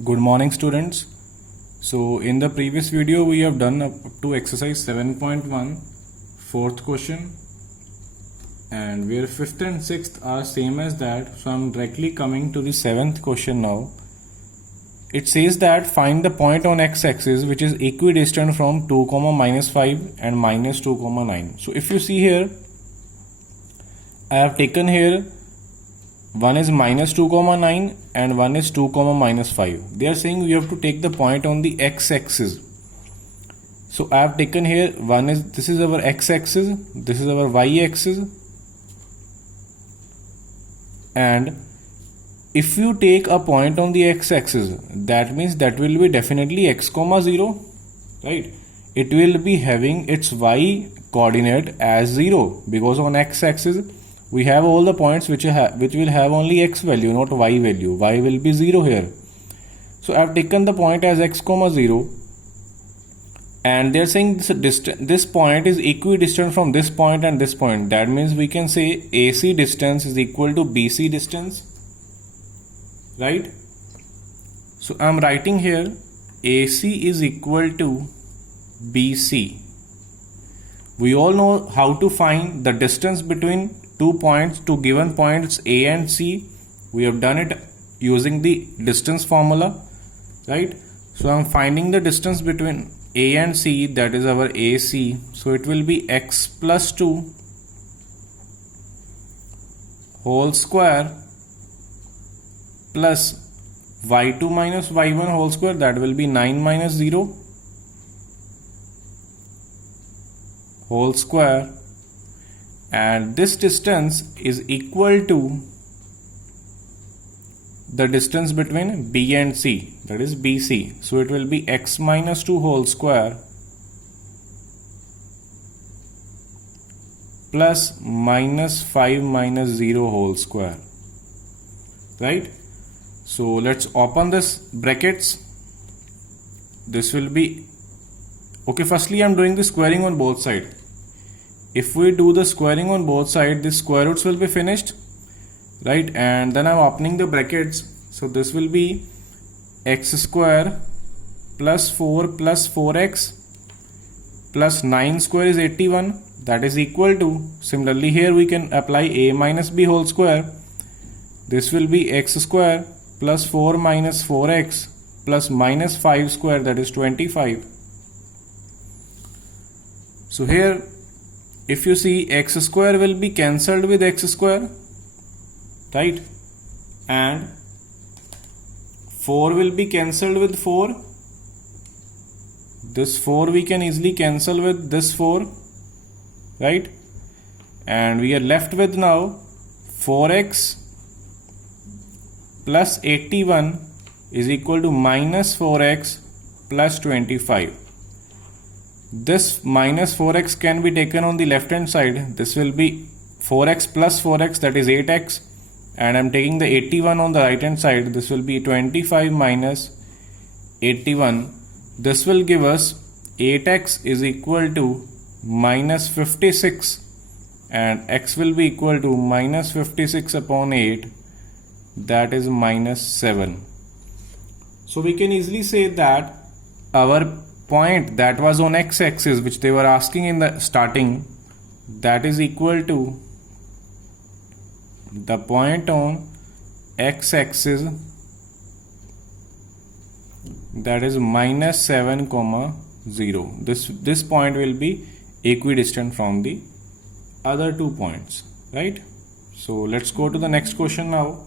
Good morning, students. So in the previous video we have done up to exercise 7.1 fourth question, and where fifth and sixth are same as that. So I'm directly coming to the seventh question now. It says that find the point on x-axis which is equidistant from 2, -5 and -2, 9. So if you see here, I have taken here one is -2, 9 and one is 2, -5. They are saying we have to take the point on the x-axis. So I have taken here this is our x-axis, this is our y-axis, and if you take a point on the x-axis, that means that will be definitely x, 0, right? It will be having its y coordinate as 0, because on x-axis we have all the points which will have only x value, not y value. Y will be 0 here. So I have taken the point as x, 0, and they are saying this point is equidistant from this point and this point. That means we can say AC distance is equal to BC distance, right? So I am writing here AC is equal to BC. We all know how to find the distance between two points, two given points A and C. We have done it using the distance formula, right? So I am finding the distance between A and C, that is our AC. So it will be x plus 2 whole square plus y2 minus y1 whole square, that will be 9 minus 0 whole square, and this distance is equal to the distance between B and C, that is BC. So it will be x minus 2 whole square plus minus 5 minus 0 whole square, right? So let's open this brackets. This will be okay. Firstly, I'm doing the squaring on both sides. If we do the squaring on both sides, the square roots will be finished, right? And then I'm opening the brackets. So this will be x square plus 4 plus 4x plus 9 square is 81. That is equal to, similarly here we can apply a minus b whole square. This will be x square plus 4 minus 4x plus minus 5 square, that is 25. So here if you see, x square will be cancelled with x square, right? And 4 will be cancelled with 4. This 4 we can easily cancel with this 4, right? And we are left with now 4x plus 81 is equal to minus 4x plus 25. This minus 4x can be taken on the left hand side. This will be 4x plus 4x, that is 8x, and I'm taking the 81 on the right hand side. This will be 25 minus 81. This will give us 8x is equal to minus 56, and x will be equal to minus 56 upon 8, that is minus 7. So we can easily say that our point that was on x-axis, which they were asking in the starting, that is equal to the point on x-axis, that is minus 7, 0. This point will be equidistant from the other 2 points, right? So let's go to the next question now.